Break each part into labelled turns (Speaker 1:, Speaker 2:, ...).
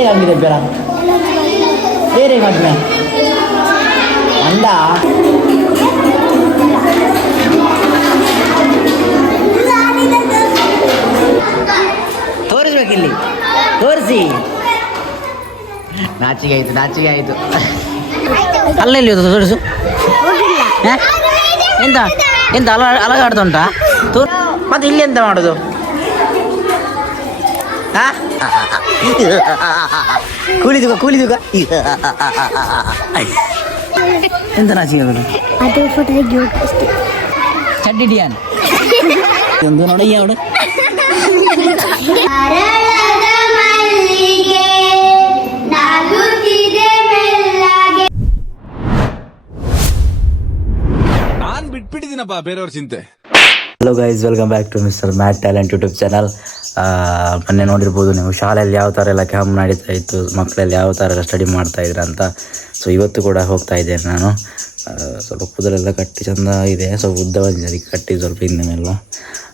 Speaker 1: ಬೇರೆ ಆಗಿದೆ ಬೇಡ. ಬೇರೆ ಮದ್ವೆ ಅಂದ. ತೋರಿಸ್ಬೇಕಿಲ್ಲಿ. ತೋರಿಸಿ. ನಾಚಿಗೆ ಆಯ್ತು ನಾಚಿಗೆ ಆಯ್ತು. ಅಲ್ಲೆಲ್ಲಿ ತೋರಿಸು? ಎಂತ? ಎಂತ ಅಲ ಅಲಗಾಡ್ದುಂಟಾ ಉಂಟಾ ತೋ ಮತ್ತೆ ಇಲ್ಲಿ ಎಂತ ಮಾಡೋದು?
Speaker 2: ತೆಗಿಯೋದು ಅಷ್ಟೇ
Speaker 1: ಚಡ್ಡಿಡಿಯಾನ್ ಒಂದು ನೋಡಯ್ಯ ಅವಳು
Speaker 2: ಅರಳದ ಮಲ್ಲಿಗೆ ನಾಗುತ್ತಿದೆ ಮೆಲ್ಲಗೆ
Speaker 3: ನಾನ್ ಬಿಟ್ಬಿಟ್ಟಿದ್ದೀನಪ್ಪ ಬೇರೆಯವ್ರ ಚಿಂತೆ
Speaker 1: hello guys welcome back to mister mat talent YouTube channel ಮೊನ್ನೆ ನೋಡಿರ್ಬೋದು ನೀವು ಶಾಲೆಯಲ್ಲಿ ಯಾವ ಥರ ಎಲ್ಲ ಕ್ಯಾಂಪ್ ನಡೀತಾ ಇತ್ತು ಮಕ್ಕಳಲ್ಲಿ ಯಾವ ಥರ ಎಲ್ಲ ಸ್ಟಡಿ ಮಾಡ್ತಾ ಇದ್ರ ಅಂತ. ಸೊ ಇವತ್ತು ಕೂಡ ಹೋಗ್ತಾ ಇದ್ದೇನೆ ನಾನು. ಸ್ವಲ್ಪ ಕೂದಲೆಲ್ಲ ಕಟ್ಟಿ ಚಂದ ಇದೆ ಸ್ವಲ್ಪ ಉದ್ದ ಬಂದಿದೆ ಅದಕ್ಕೆ ಕಟ್ಟಿ ಸ್ವಲ್ಪ ಹಿಂದೆ ಮೇಲೆಲ್ಲ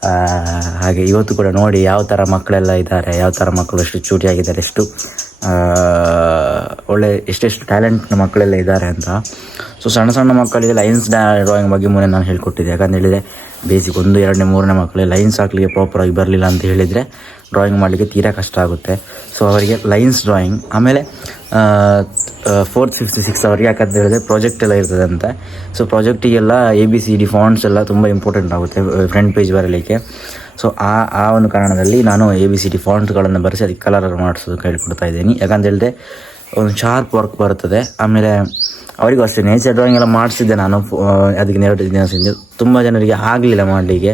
Speaker 1: ಆ, ಹಾಗೆ ಇವತ್ತು ಕೂಡ ನೋಡಿ ಯಾವ ಥರ ಮಕ್ಕಳೆಲ್ಲ ಇದ್ದಾರೆ ಯಾವ ಥರ ಮಕ್ಕಳು ಎಷ್ಟು ಚೂಟಿಯಾಗಿದ್ದಾರೆ ಎಷ್ಟು ಒಳ್ಳೆ ಎಷ್ಟೆಷ್ಟು ಟ್ಯಾಲೆಂಟ್ನ ಮಕ್ಕಳೆಲ್ಲ ಇದ್ದಾರೆ ಅಂತ. ಸೊ ಸಣ್ಣ ಸಣ್ಣ ಮಕ್ಕಳಿಗೆ ಲೈನ್ಸ್ ಡ್ರಾಯಿಂಗ್ ಬಗ್ಗೆ ಮೊನ್ನೆ ನಾನು ಹೇಳ್ಕೊಟ್ಟಿದ್ದೆ. ಯಾಕಂತ ಹೇಳಿದರೆ ಬೇಸಿಕ್ ಒಂದು, ಎರಡನೇ, ಮೂರನೇ ಮಕ್ಕಳಿಗೆ ಲೈನ್ಸ್ ಹಾಕ್ಲಿಕ್ಕೆ ಪ್ರಾಪರಾಗಿ ಬರಲಿಲ್ಲ ಅಂತ ಹೇಳಿದರೆ ಡ್ರಾಯಿಂಗ್ ಮಾಡಲಿಕ್ಕೆ ತೀರಾ ಕಷ್ಟ ಆಗುತ್ತೆ. ಸೊ ಅವರಿಗೆ ಲೈನ್ಸ್ ಡ್ರಾಯಿಂಗ್ ಆಮೇಲೆ ಫೋರ್ತ್ ಫಿಫ್ತ್ ಸಿಕ್ಸ್ ಅವರಿಗೆ ಯಾಕಂತ ಹೇಳಿದ್ರೆ ಪ್ರಾಜೆಕ್ಟ್ ಎಲ್ಲ ಇರ್ತದೆ ಅಂತ so ಪ್ರಾಜೆಕ್ಟಿಗೆಲ್ಲ A B C D fonts ಎಲ್ಲ ತುಂಬ ಇಂಪಾರ್ಟೆಂಟ್ ಆಗುತ್ತೆ ಫ್ರಂಟ್ ಪೇಜ್ ಬರಲಿಕ್ಕೆ. ಸೊ ಆ ಆ ಒಂದು ಕಾರಣದಲ್ಲಿ ನಾನು ಎ ಬಿ ಸಿ ಡಿ ಫಾಂಟ್ಗಳನ್ನು ಬರೆಸಿ, ಅದಕ್ಕೆ ಕಲರ್ ಮಾಡಿಸೋದು ಹೇಳ್ಕೊಡ್ತಾ ಇದ್ದೀನಿ. ಯಾಕಂತ ಹೇಳಿದ್ರೆ, ಒಂದು ಶಾರ್ಪ್ ವರ್ಕ್ ಬರ್ತದೆ. ಆಮೇಲೆ ಅವರಿಗೂ ಅಷ್ಟೇ. ನೇಚರ್ ಡ್ರಾಯಿಂಗ್ ಎಲ್ಲ ಮಾಡಿಸಿದ್ದೆ ನಾನು. ಅದಕ್ಕೆ ನೆರಟು ದಿನ ತುಂಬ ಜನರಿಗೆ ಆಗಲಿಲ್ಲ ಮಾಡಲಿಕ್ಕೆ.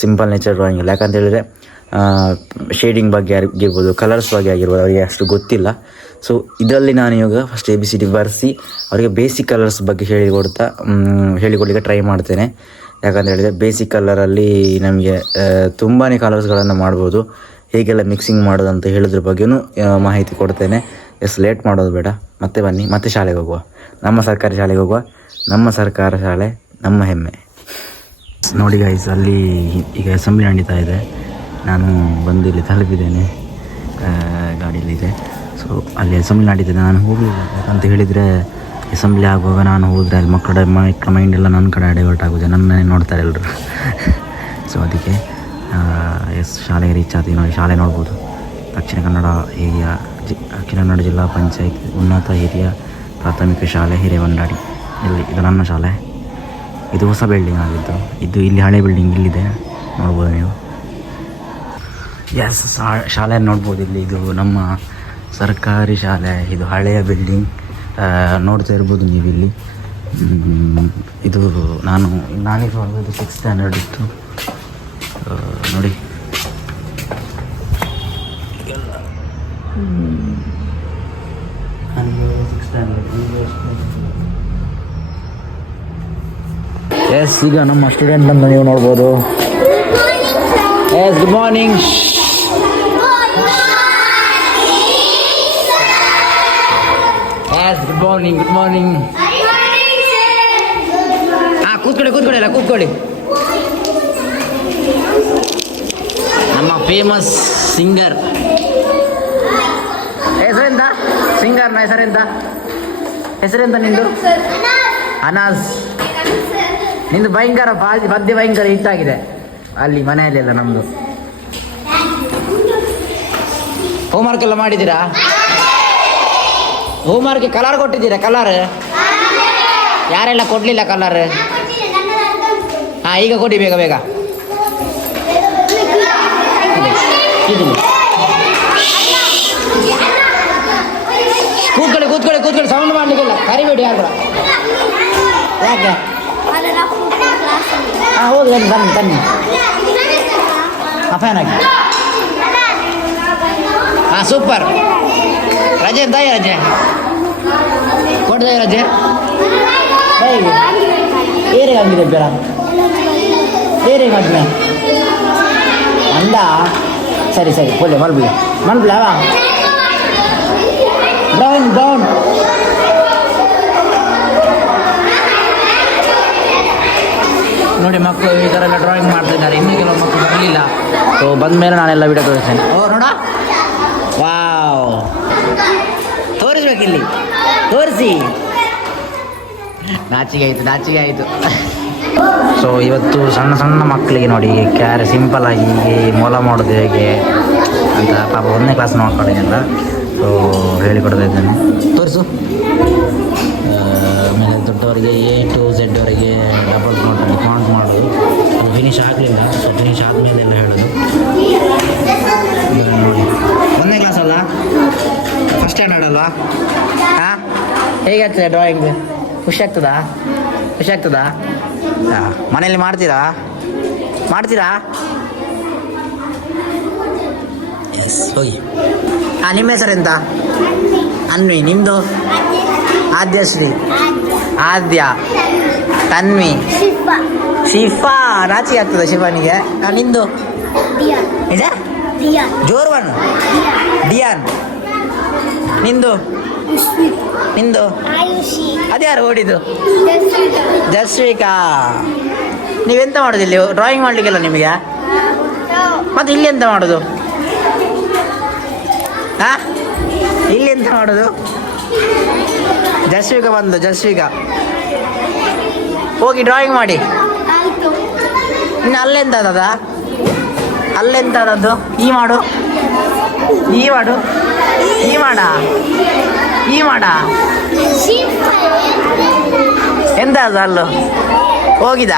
Speaker 1: ಸಿಂಪಲ್ ನೇಚರ್ ಡ್ರಾಯಿಂಗ್ ಇಲ್ಲ. ಯಾಕಂತ ಹೇಳಿದರೆ ಶೇಡಿಂಗ್ ಬಗ್ಗೆ ಆಗಿರ್ಬೋದು ಕಲರ್ಸ್ ಬಗ್ಗೆ ಆಗಿರ್ಬೋದು, ಅವರಿಗೆ ಅಷ್ಟು ಗೊತ್ತಿಲ್ಲ. ಸೊ ಇದರಲ್ಲಿ ನಾನು ಇವಾಗ first A B C D ಬರೆಸಿ, ಅವರಿಗೆ ಬೇಸಿಕ್ ಕಲರ್ಸ್ ಬಗ್ಗೆ ಹೇಳಿಕೊಡ್ತಾ ಹೇಳಿಕೊಡ್ಲಿಕ್ಕೆ ಟ್ರೈ ಮಾಡ್ತೇನೆ. ಯಾಕಂತ ಹೇಳಿದರೆ ಬೇಸಿಕ್ ಕಲರಲ್ಲಿ ನಮಗೆ ತುಂಬಾ ಕಲರ್ಸ್ಗಳನ್ನು ಮಾಡ್ಬೋದು. ಹೇಗೆಲ್ಲ ಮಿಕ್ಸಿಂಗ್ ಮಾಡೋದು ಅಂತ ಹೇಳೋದ್ರ ಬಗ್ಗೆಯೂ ಮಾಹಿತಿ ಕೊಡ್ತೇನೆ. ಎಸ್ ಲೇಟ್ ಮಾಡೋದು ಬೇಡ. ಮತ್ತೆ ಬನ್ನಿ. ಮತ್ತೆ ಶಾಲೆಗೆ ಹೋಗುವ. ನಮ್ಮ ಸರ್ಕಾರಿ ಶಾಲೆಗೆ ಹೋಗುವ, ನಮ್ಮ ಸರ್ಕಾರ ಶಾಲೆ ನಮ್ಮ ಹೆಮ್ಮೆ. ನೋಡಿ ಗೈಸ್ ಅಲ್ಲಿ ಈಗ ಅಸೆಂಬ್ಲಿ ನಡೀತಾ ಇದೆ. ನಾನು ಬಂದು ಇಲ್ಲಿ ತಲುಪಿದ್ದೇನೆ. ಗಾಡಿಯಲ್ಲಿದೆ ಸೊ ಅಲ್ಲಿ ಅಸೆಂಬ್ಲಿ ನಡೀತಿದೆ. ನಾನು ಹೋಗಲಿಲ್ಲ. ಅಂತ ಹೇಳಿದರೆ ಅಸೆಂಬ್ಲಿ ಆಗುವಾಗ ನಾನು ಹೋದರೆ ಅಲ್ಲಿ ಮಕ್ಕಳ ಮಕ್ಕಳ ಮೈಂಡ್ ಎಲ್ಲ ನನ್ನ ಕಡೆ ಡೈವರ್ಟ್ ಆಗುತ್ತೆ ನನ್ನನ್ನೇ ನೋಡ್ತಾರೆ ಎಲ್ಲರು ಸೊ ಅದಕ್ಕೆ ಎಸ್ ಶಾಲೆಗೆ ರೀಚ್ ಆಯ್ತು ನೋಡಿ ಶಾಲೆ ನೋಡ್ಬೋದು. ದಕ್ಷಿಣ ಕನ್ನಡ ಏರಿಯಾ, ಜಿ, ದಕ್ಷಿಣ ಕನ್ನಡ ಜಿಲ್ಲಾ ಪಂಚಾಯತ್ ಉನ್ನತ ಹಿರಿಯ ಪ್ರಾಥಮಿಕ ಶಾಲೆ ಹಿರೇವನ್ನಾಡಿ ಇಲ್ಲಿ ಇದು ನನ್ನ ಶಾಲೆ. ಇದು ಹೊಸ ಬಿಲ್ಡಿಂಗ್ ಆಗಿದ್ದು. ಇದು ಇಲ್ಲಿ ಹಳೆ ಬಿಲ್ಡಿಂಗ್ ಇಲ್ಲಿದೆ. ನೋಡ್ಬೋದು ನೀವು. ಎಸ್ ಶಾಲೆ ನೋಡ್ಬೋದು ಇಲ್ಲಿ. ಇದು ನಮ್ಮ ಸರ್ಕಾರಿ ಶಾಲೆ. ಇದು ಹಳೆಯ ಬಿಲ್ಡಿಂಗ್ ನೋಡ್ತಾ ಇರ್ಬೋದು ನೀವು ಇಲ್ಲಿ. ಇದು ನಾನು ನಾನಿರುವಾಗ ಇದು ಸಿಕ್ಸ್ ಸ್ಟ್ಯಾಂಡರ್ಡ್ ಇತ್ತು. ನೋಡಿ. ಎಸ್ ಈಗ ನಮ್ಮ ಸ್ಟೂಡೆಂಟ್ ಅಂತ ನೀವು ನೋಡ್ಬೋದು. Yes good morning yes good morning good morning ಹಾಂ ಕೂತ್ಕೊಳ್ಳಿ ಕೂತ್ಕೊಳ್ಳಿ ಅಲ್ಲ ಕೂತ್ಕೊಳ್ಳಿ. ನಮ್ಮ ಫೇಮಸ್ ಸಿಂಗರ್ ಹೆಸರೆಂತ ಸಿಂಗರ್ನ ಹೆಸರೆಂತ ಹೆಸರೆಂತ ನಿಂದು? ಅನಾಸ್ ನಿಂದು ಭಯಂಕರ ಪದ್ಯ ಭಯಂಕರ ಆಗಿದೆ ಅಲ್ಲಿ ಮನೆಯಲ್ಲೆಲ್ಲ ನಮ್ಮದು ಹೋಮ್ವರ್ಕ್ ಎಲ್ಲ ಮಾಡಿದ್ದೀರಾ? ಹೋಮ್ವರ್ಕ್ ಕಲರ್ ಕೊಟ್ಟಿದ್ದೀರಾ? ಕಲರ್ ಯಾರೆಲ್ಲ ಕೊಡಲಿಲ್ಲ ಕಲರ್ ಹಾಂ ಈಗ ಕೊಡಿ ಬೇಗ ಬೇಗ. ಇದು. ಕೂತ್ಕೊಳ್ಳಿ ಕೂತ್ಕೊಳ್ಳಿ ಸೌಂಡ್ ಮಾಡಲಿಕ್ಕಿಲ್ಲ ಕರಿಬೇಡಿ ಯಾರು ಕೂಡ. ಯಾಕೆ ಹಾಂ ಹೌದು ಬನ್ನಿ ಬನ್ನಿ ಬನ್ನಿ ಹಾಂ ಫ್ಯಾನ್ ಹಾಕಿ ಹಾಂ ಸೂಪರ್ ರಜೆ ಎಂತಾಯಿ ರಜೆ ಕೊಡ್ದೆ ರಜೆ ಹೇಗೆ ಏರಿಗೆ ಆಗಿದೆ ಬೇಡ ಏರಿಗೆ ಮದ್ವೆ ಅಂದ ಸರಿ ಸರಿ ಒಳ್ಳೆ ಮಲ್ಬಿಡಿ ಮಲ್ಬಿಡವಾ ಬ್ರೌನ್ ಬ್ರೌನ್ ನೋಡಿ ಮಕ್ಕಳು ಈ ಥರ ಎಲ್ಲ ಡ್ರಾಯಿಂಗ್ ಮಾಡ್ತಿದ್ದಾರೆ ಇನ್ನೂ ಕೆಲವು ಮಕ್ಕಳು ಬರಲಿಲ್ಲ. ಸೊ ಬಂದ ಮೇಲೆ ನಾನೆಲ್ಲ ವಿಡಿಯೋ ತೋರಿಸ್ತೇನೆ. ಓ ನೋಡ ವಾವ್. ಇಲ್ಲಿ ತೋರಿಸಿ. ನಾಚಿಗೆ ಆಯಿತು ನಾಚಿಗೆ ಆಯಿತು. ಸೊ ಇವತ್ತು ಸಣ್ಣ ಸಣ್ಣ ಮಕ್ಕಳಿಗೆ ನೋಡಿ ಕ್ಯಾರೆ ಸಿಂಪಲ್ ಆಗಿ ಮೊಲ ಮಾಡೋದು ಹೇಗೆ ಅಂತ ಪಾಪ ಒಂದನೇ ಕ್ಲಾಸ್ ಮಕ್ಕಳಿಗೆಲ್ಲ ಸೊ ಹೇಳಿಕೊಡ್ತಾ ಇದ್ದೇನೆ. ತೋರಿಸು. ಆಮೇಲೆ ದೊಡ್ಡವರಿಗೆ ಎ ಟು ಝೆಡ್ ಅವರಿಗೆ ಡಬಲ್ ಕೌಂಟ್ ಕೌಂಟ್ ಮಾಡೋದು ಅದು ಫಿನಿಶ್ ಆಗಲಿಲ್ಲ. ಸೊ ಫಿನಿಶ್ ಆದಮೇಲೆ ಎಲ್ಲ ಹೇಳೋದು. ನೋಡಿ. ಒಂದನೇ ಕ್ಲಾಸ್ ಅಲ್ಲ? ಫಸ್ಟ್ ಸ್ಟ್ಯಾಂಡರ್ಡ್ ಅಲ್ವಾ? ಹಾಂ? ಹೇಗಾಗ್ತದೆ ಡ್ರಾಯಿಂಗ್ ಖುಷಿ ಆಗ್ತದಾ? ಖುಷಿ ಆಗ್ತದಾ? ಹಾಂ. ಮನೇಲಿ ಮಾಡ್ತೀರಾ? ಮಾಡ್ತೀರಾ? ಎಸ್ ಹೋಗಿ. ಹಾಂ ನಿಮ್ಮ ಹೆಸರು ಎಂತ ಅನ್ವಿ ನಿಮ್ಮದು ಆದ್ಯಶ್ರೀ. ಆದ್ಯ ತನ್ವಿ. ಶಿಫಾ. ರಾಚಿ ಆಗ್ತದೆ ಶಿಫಾನಿಗೆ? ನಿಂದು?
Speaker 2: ನಿಜ?
Speaker 1: ಜೋರ್ವನ್? ಡಿಯಾನ್ ನಿಂದು? ನಿಂದು?
Speaker 2: ಅದೇ
Speaker 1: ಅದ್ಯಾರು ಓಡಿದ್ದು? ಜಸ್ವಿಕಾ. ನೀವೆಂತ ಮಾಡೋದು ಇಲ್ಲಿ? ಡ್ರಾಯಿಂಗ್ ಮಾಡಲಿಕ್ಕಿಲ್ಲ ನಿಮಗೆ? ಮತ್ತೆ ಇಲ್ಲಿ ಎಂತ ಮಾಡೋದು? ಹಾ ಇಲ್ಲಿ ಎಂತ ಮಾಡೋದು? ಜಸ್ವಿಕ ಬಂದು ಜಸ್ವಿಗ ಹೋಗಿ ಡ್ರಾಯಿಂಗ್ ಮಾಡಿ. ಇನ್ನು ಅಲ್ಲೆಂತ ಅದ ಅಲ್ಲೆಂತ ಈ ಮಾಡು. ಈ ಮಾಡು. ಈ ಮಾಡ. ಈ ಮಾಡ. ಎಂತ ಅಲ್ಲು? ಹೋಗಿದ?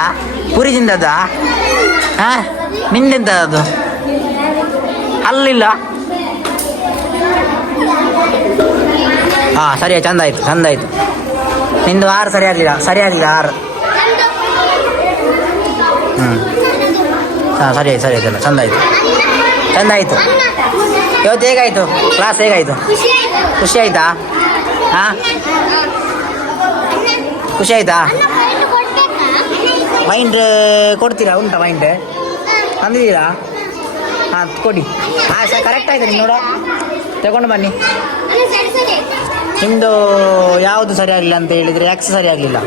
Speaker 1: ಪುರಿ ತಿಂದದ ಹಾ? ನಿಂದೆಂತ ಅದು ಅಲ್ಲಿಲ್ಲ. ಹಾ ಸರಿ ಚಂದ ಆಯ್ತು ಚಂದ ಆಯ್ತು. ನಿಂದು ಆರು ಸರಿ ಆಗಲಿಲ್ಲ ಸರಿ ಆಗಲಿಲ್ಲ, ಆರು. ಹ್ಞೂ ಹಾಂ ಸರಿ ಆಯ್ತು, ಸರಿ ಆಯ್ತಲ್ಲ, ಚಂದ ಆಯ್ತು. ಚಂದ ಆಯ್ತು. ಇವತ್ತು ಹೇಗಾಯ್ತು? ಕ್ಲಾಸ್ ಹೇಗಾಯ್ತು?
Speaker 2: ಖುಷಿ ಆಯ್ತು?
Speaker 1: ಹಾಂ ಖುಷಿ ಆಯ್ತಾ? ಮೈಂಡ್ ಕೊಡ್ತೀರಾ? ಉಂಟಾ ಮೈಂಡ್ ತಂದಿದ್ದೀರಾ? ಹಾಂ, ಕೊಡಿ. ಹಾಂ, ಸರ್ ಕರೆಕ್ಟ್ ಆಯ್ತು ನೋಡ. ತಗೊಂಡು ಬನ್ನಿ
Speaker 2: ಅನ್ನ ಸರಿ ಸರಿ ಆಯ್ತಾ?
Speaker 1: ನಿಮ್ಮದು ಯಾವುದು ಸರಿ ಆಗಲಿಲ್ಲ ಅಂತ ಹೇಳಿದರೆ ಎಕ್ಸ್ ಸರಿ ಆಗಲಿಲ್ಲ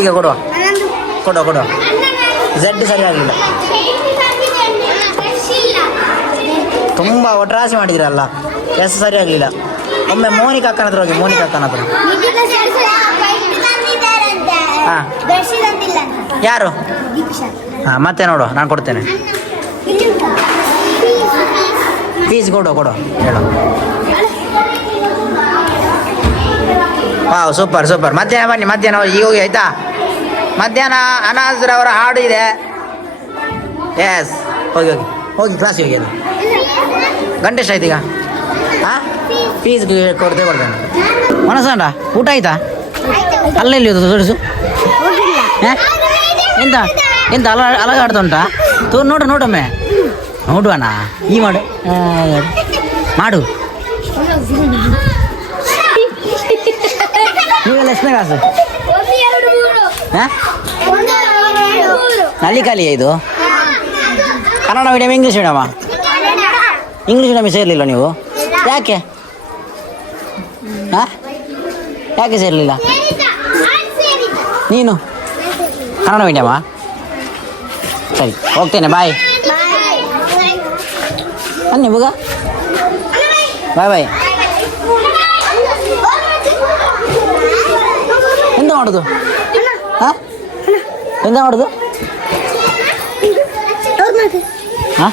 Speaker 1: ಈಗ ಕೊಡುವ. ಕೊಡುವ ಕೊಡುವ. ಝಡ್ ಸರಿ ಆಗಲಿಲ್ಲ ತುಂಬ ಒಟ್ರಾಸಿ ಮಾಡಿದಿರಲ್ಲ ಎಸ್ ಸರಿ ಆಗಲಿಲ್ಲ ಒಮ್ಮೆ ಮೋನಿಕ ಅಕ್ಕನ ಹತ್ರ ಹೋಗಿ ಮೋನಿಕ ಅಕ್ಕನ ಹತ್ರ. ಹಾಂ. ಯಾರು? ಹಾಂ ಮತ್ತೆ ನೋಡು ನಾನು ಕೊಡ್ತೇನೆ? ಫೀಸ್ ಕೊಡು ಕೊಡು ಹೇಳು. ವಾವ್ ಸೂಪರ್ ಸೂಪರ್ ಮಧ್ಯಾಹ್ನ ಬನ್ನಿ ಮಧ್ಯಾಹ್ನ ಈಗ ಹೋಗಿ ಆಯ್ತಾ? ಮಧ್ಯಾಹ್ನ ಅನಾಜ್ರವರ ಹಾಡು ಇದೆ. ಎಸ್ ಹೋಗಿ ಹೋಗಿ. ಹೋಗಿ ಕ್ಲಾಸಿಗೆ ಹೋಗಿ ಅದು ಗಂಟೆ ಎಷ್ಟಾಯ್ತು ಈಗ. ಹಾಂ ಫೀಸ್ ಕೊಡ್ತೇ ಕೊಡ್ತೇನೆ ಮನಸ್ಸಂಡ? ಊಟ ಆಯ್ತಾ?
Speaker 2: ಅಲ್ಲೇ
Speaker 1: ಅಲ್ಲೆಲ್ಲಿ ತೋರಿಸು? ಎಂತ? ಎಂತ ಅಲ ಅಲಗಾಡ್ತಾ ಉಂಟಾ ತೋ ನೋಡು ನೋಡಮ್ಮೆ. ನೋಡುವಣ ಈ ಮಾಡು. ಮಾಡು. ನೀವೆಲ್ಲ ಎಷ್ಟನೇ ಕ್ಲಾಸು ಹಾಂ? ನಲ್ಲಿ ಕಲಿಯ ಇದು? ಕನ್ನಡ ಮೀಡಿಯಮ್ ಇಂಗ್ಲೀಷ್ ಮೀಡಿಯಮಾ ಇಂಗ್ಲೀಷ್ ಮೀಡಿಯಮ್ ಸೇರಲಿಲ್ಲ ನೀವು? ಯಾಕೆ? ಹಾಂ? ಯಾಕೆ ಸೇರಲಿಲ್ಲ? ನೀನು? ಕನ್ನಡ ಮೀಡಿಯಮಾ ಸರಿ ಹೋಗ್ತೇನೆ ಬಾಯ್
Speaker 2: ಬಾಯ್
Speaker 1: ಬನ್ನಿ ಬುಗ ಬಾಯ್ ಬಾಯ್ ಮಾಡೋದು ಹಾಂ ಎಂದ ಮಾಡೋದು ಹಾಂ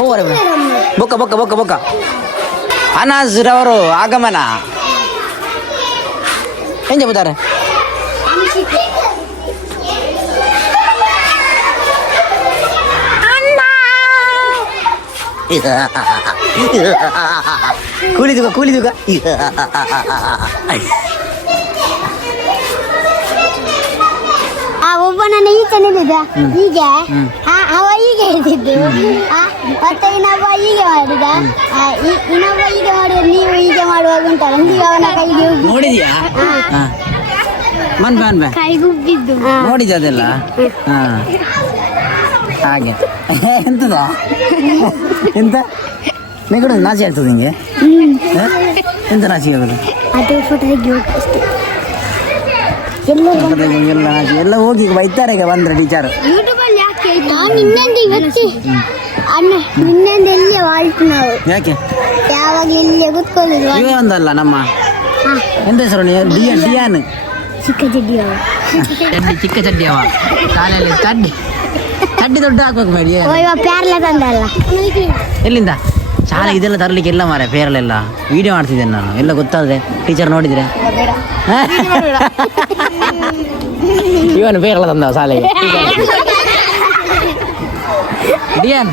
Speaker 1: ಓ ಅರೆ ಬೊಕ್ಕ ಬೊಕ್ಕ ಬೊಕ್ಕ ಬೊಕ್ಕ ಅನಾಜ್ರವರು ಆಗಮನ ಏನು ಚೆಬುತ್ತಾರೆ ಕೂಲಿದುಗ ಕೂಲಿದುಗ
Speaker 2: ಆ ಒಬ್ಬ ನನ್ನ ಈ ನಿಂತಿದ್ದ ಹೀಗೆ? ಆ, ಅವ ಹೀಗೆ ಹೇಳ್ತಿದ್ದು. ಆ, ಮತ್ತೆ ಇನ್ನೊಬ್ಬ ಹೀಗೆ ಮಾಡಿದ? ಇನ್ನೊಬ್ಬ ಹೀಗೆ ಮಾಡಿದ ನೀವು ಹೀಗೆ ಮಾಡುವಾಗ ಉಂಟಲ್ಲ? ಈಗ ಅವನ ಕೈಗೆ
Speaker 1: ನೋಡಿದ್ಯಾ? ಮನ್
Speaker 2: ಕೈಗುಬ್ಬಿದ್ದು
Speaker 1: ನೋಡಿದ್ಯಾ ಅದೆಲ್ಲ? ಹಾ. ಹಾಗೆ. ಎಂತದ? ಎಂತ? ನೆಗಡು ನಾಚಿ ಆಗ್ತದೆ ನಿಂಗೆ? ಹ? ಎಂತ ನಾಚಿ ಆಗೋದು
Speaker 2: ಅದು ಫೋಟೋ ತೆಗಿ ಅಷ್ಟೇ. ಎಲ್ಲ
Speaker 1: ಎಲ್ಲ ನಾಚಿ ಎಲ್ಲ ಹೋಗಿ ಬೈತಾರೆ ಈಗ ಬಂದ್ರೆ ಟೀಚರ್
Speaker 2: ಯೂಟ್ಯೂಬ್ ಅಲ್ಲಿ ಯಾಕೆ ನಾನು ನಿನ್ನಲ್ಲಿ ಇವತ್ತು? ಅಣ್ಣ ನಿನ್ನೆಂದ ಇಲ್ಲೇ ವಾಲ್ಟ್ ನಾವು.
Speaker 1: ಯಾಕೆ?
Speaker 2: ಯಾವಾಗ್ಲೂ ಇಲ್ಲೇ ಕೂತ್ಕೊಳ್ಳುದು
Speaker 1: ಇವ ಒಂದಲ್ಲ ನಮ್ಮ?
Speaker 2: ಹಾ.
Speaker 1: ಎಂತ ಹೆಸರು ಡಿಯಾನ್ ಡಿಯಾನ್
Speaker 2: ಚಿಕ್ಕ ಜಿಡ್ಡಿ ಅವ
Speaker 1: ಚಡ್ಡಿ ಚಿಕ್ಕ ಚಡ್ಡಿ ಅವ ಶಾಲೆಯಲ್ಲಿ ಚಡ್ಡಿ ಚಡ್ಡಿ ದೊಡ್ಡ ಹಾಕ್ಬೇಕು ಬೇಡಿ
Speaker 2: ತಂದಲ್ಲ.
Speaker 1: ಎಲ್ಲಿಂದ? ಶಾಲೆ ಇದೆಲ್ಲ ತರಲಿಕ್ಕೆ ಇಲ್ಲ ಮಾರೆ ಪೇರಲೆಲ್ಲ. ವಿಡಿಯೋ ಮಾಡ್ತಿದ್ದೇನೆ ನಾನು. ಎಲ್ಲ ಗೊತ್ತಾದ್ರೆ ಟೀಚರ್ ನೋಡಿದ್ರೆ. ಇವನು ಪೇರಲ್ಲ ತಂದ ಶಾಲೆಗೆ. ಡಿಯಾನ್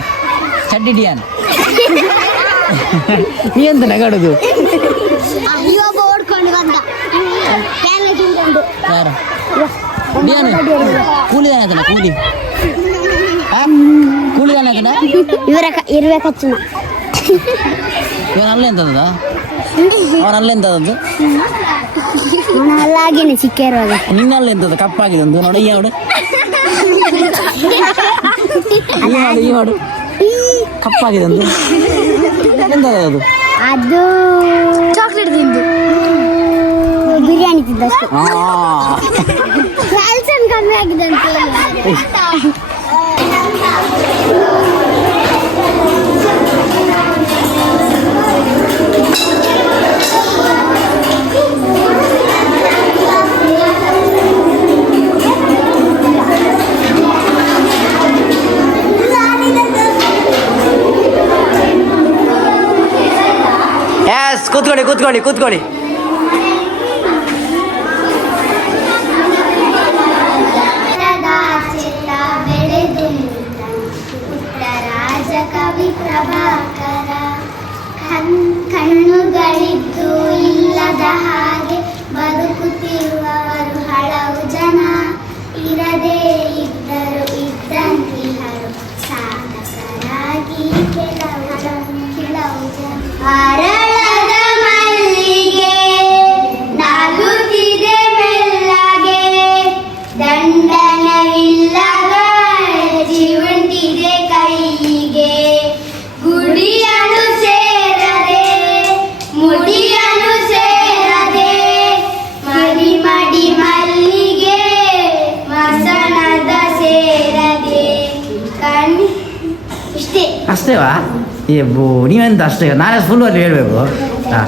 Speaker 1: ಚಡ್ಡಿ ಡಿಯಾನ್. ನೀ ಎಂತ ನಗಾಡುದು? ಯಾರು? ಡಿಯಾನ್ ಕೂಲಿ ಕೂಲಿ? ಆ? ಕೂಲಿ ಏನಾಯ್ತನ
Speaker 2: ಇವರ ಇರ್ಬೇಕಚ್ಚನ
Speaker 1: ಇವನ್ ಅಲ್ಲ ಎಂತದ ಅವನ ಅಲ್ಲ ಎಂತದದ್ದು?
Speaker 2: ಅವನ ಅಲ್ಲಾಗೇನೆ ಚಿಕ್ಕ ಇರುವಾಗ.
Speaker 1: ನಿನ್ನಲ್ಲ ಎಂತದ ಕಪ್ಪಾಗಿದೆ ಒಂದು. ನೋಡಿ ಈ ಹಾಡು. ಈ ಹಾಡು ಈ ಹಾಡು. ಕಪ್ಪಾಗಿದೆ ಒಂದು. ಎಂತದ ಅದು
Speaker 2: ಅದು ಚಾಕ್ಲೇಟ್ ತಿಂದು. ಬಿರಿಯಾನಿ ತಿಂದಷ್ಟು. ಕಮ್ಮಿ ಆಗಿದೆ ಅಂತ
Speaker 1: ಕೂತ್ಕೊಳ್ಳಿ ಕೂತ್ಕೊಳ್ಳಿ ಕೂತ್ಕೊಳ್ಳಿ
Speaker 2: ಕಣ್ಣುಗಳಿದ್ದು ಇಲ್ಲದ ಹಾಗೆ ಬದುಕುತ್ತಿರುವವರು ಹಲವು
Speaker 1: ಅಷ್ಟೇವಾ ಏ ಬೋ ನೀವೆಂತ ಅಷ್ಟೇ? ನಾಳೆ ಫುಲ್ ಅಲ್ಲಿ ಹೇಳ್ಬೇಕು. ಹಾಂ